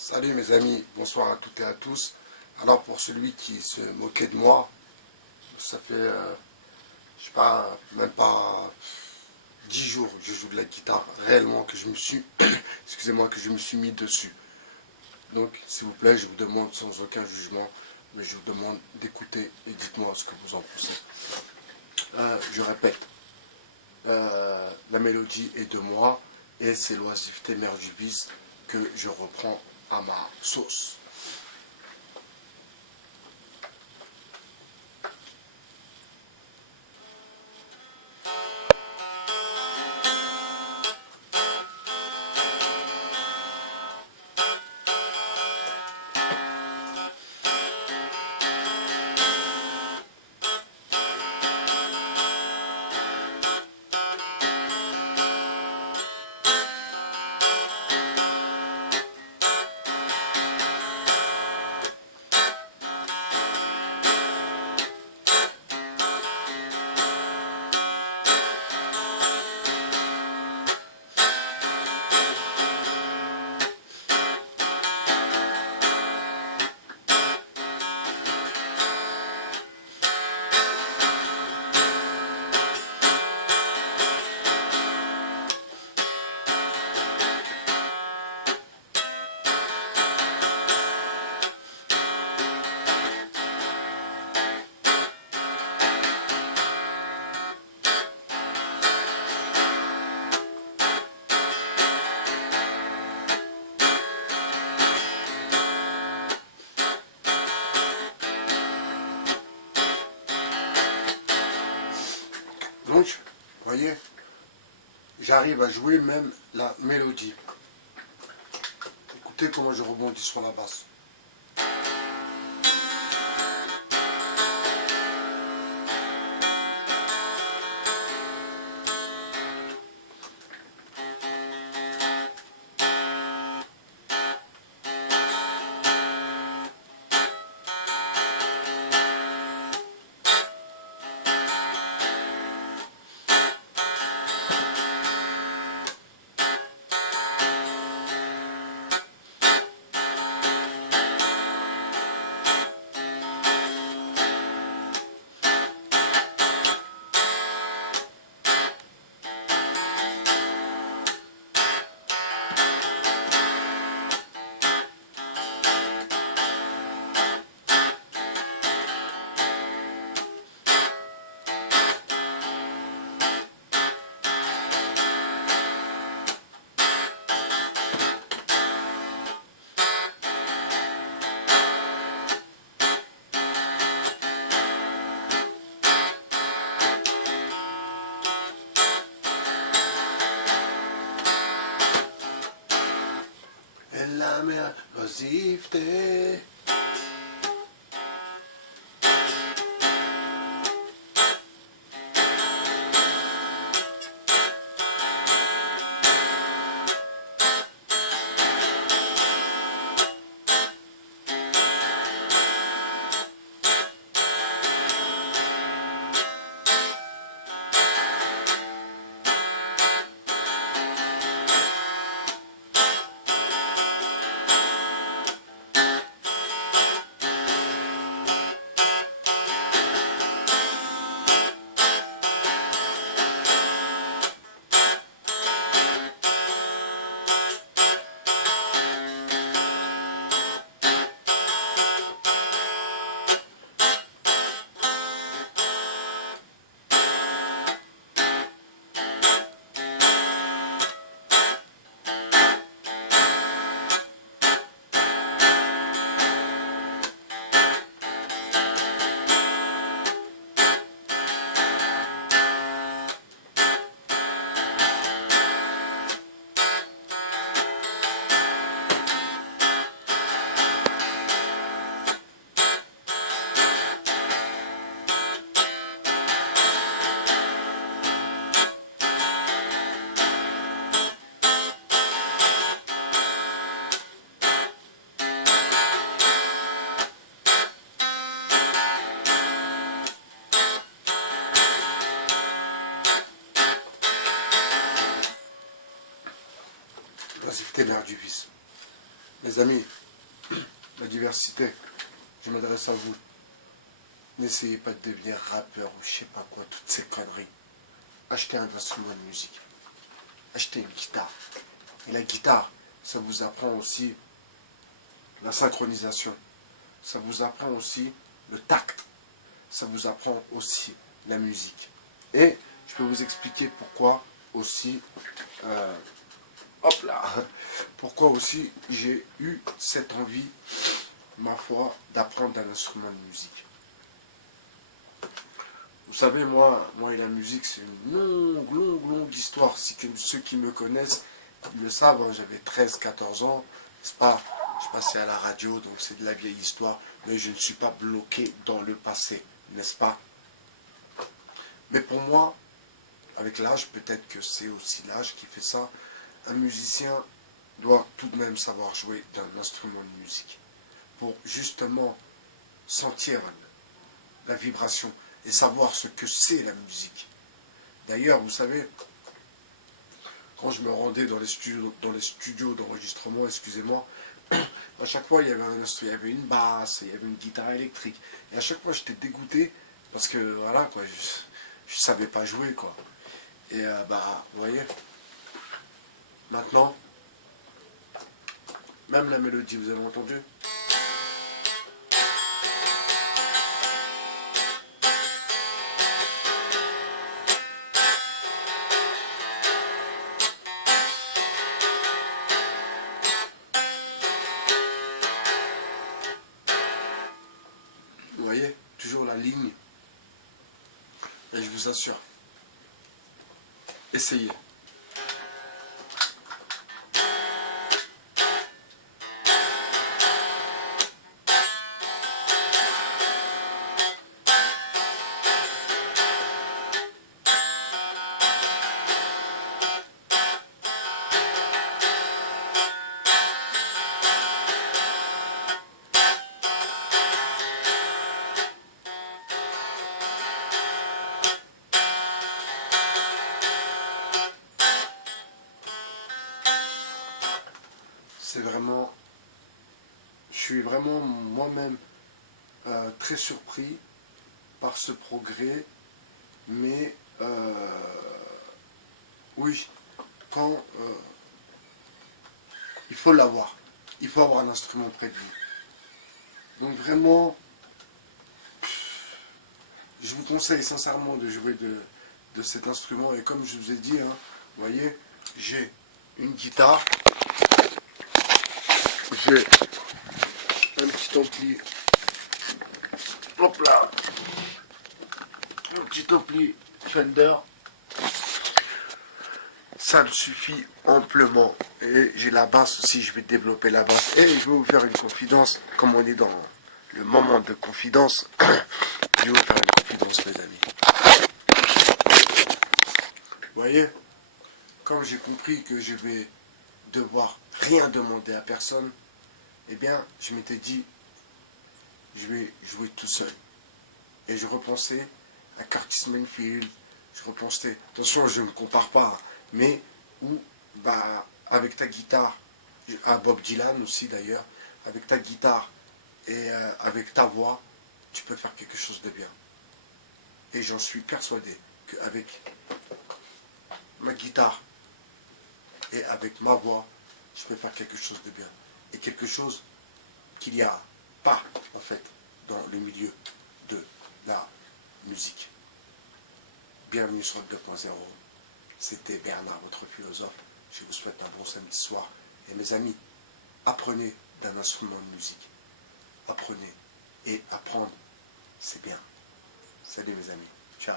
Salut mes amis, bonsoir à toutes et à tous. Alors pour celui qui se moquait de moi, ça fait, je sais pas, même pas 10 jours que je joue de la guitare, réellement que je me suis, excusez-moi, que je me suis mis dessus. Donc s'il vous plaît, je vous demande sans aucun jugement, mais je vous demande d'écouter et dites-moi ce que vous en pensez. Je répète, la mélodie est de moi et c'est l'oisiveté mère du vice que je reprends à ma sauce. Donc, vous voyez, j'arrive à jouer même la mélodie. Écoutez comment je rebondis sur la basse. La mer, l'oisiveté. L'oisiveté mère du vice. Mes amis, la diversité, je m'adresse à vous. N'essayez pas de devenir rappeur ou je sais pas quoi, toutes ces conneries. Achetez un instrument de musique. Achetez une guitare. Et la guitare, ça vous apprend aussi la synchronisation. Ça vous apprend aussi le tact. Ça vous apprend aussi la musique. Et je peux vous expliquer pourquoi aussi, hop là, pourquoi aussi j'ai eu cette envie, ma foi, d'apprendre un instrument de musique. Vous savez, moi et la musique, c'est une longue histoire. Si que ceux qui me connaissent, ils le savent, hein, j'avais 13-14 ans, n'est-ce pas? Je passais à la radio, donc c'est de la vieille histoire, mais je ne suis pas bloqué dans le passé, n'est-ce pas? Mais pour moi, avec l'âge, peut-être que c'est aussi l'âge qui fait ça, un musicien doit tout de même savoir jouer d'un instrument de musique, pour justement sentir la vibration et savoir ce que c'est la musique. D'ailleurs, vous savez, quand je me rendais dans les studios d'enregistrement, excusez-moi, à chaque fois il y avait une basse, il y avait une guitare électrique, et à chaque fois j'étais dégoûté parce que voilà quoi, je savais pas jouer quoi. Et bah, vous voyez, maintenant, même la mélodie, vous avez entendu? Vous voyez, toujours la ligne. Et je vous assure, essayez. C'est vraiment, je suis vraiment moi-même très surpris par ce progrès, mais oui, quand il faut l'avoir, il faut avoir un instrument près de vous. Donc vraiment, je vous conseille sincèrement de jouer de cet instrument, et comme je vous ai dit, hein, vous voyez, j'ai une guitare, j'ai un petit ampli, hop là, un petit ampli Fender, ça me suffit amplement. Et j'ai la basse aussi, je vais développer la basse. Et je vais vous faire une confidence, comme on est dans le moment de confidence, je vais vous faire une confidence, mes amis. Vous voyez, comme j'ai compris que je vais devoir rien demander à personne, eh bien, je m'étais dit, je vais jouer tout seul. Et je repensais à Curtis Mayfield, je repensais, attention, je ne me compare pas, mais où, bah, avec ta guitare, à Bob Dylan aussi d'ailleurs, avec ta guitare et avec ta voix, tu peux faire quelque chose de bien. Et j'en suis persuadé qu'avec ma guitare et avec ma voix, je peux faire quelque chose de bien. Et quelque chose qu'il n'y a pas, en fait, dans le milieu de la musique. Bienvenue sur le 2.0. C'était Bernard, votre philosophe. Je vous souhaite un bon samedi soir. Et mes amis, apprenez d'un instrument de musique. Apprenez. Et apprendre, c'est bien. Salut mes amis. Ciao.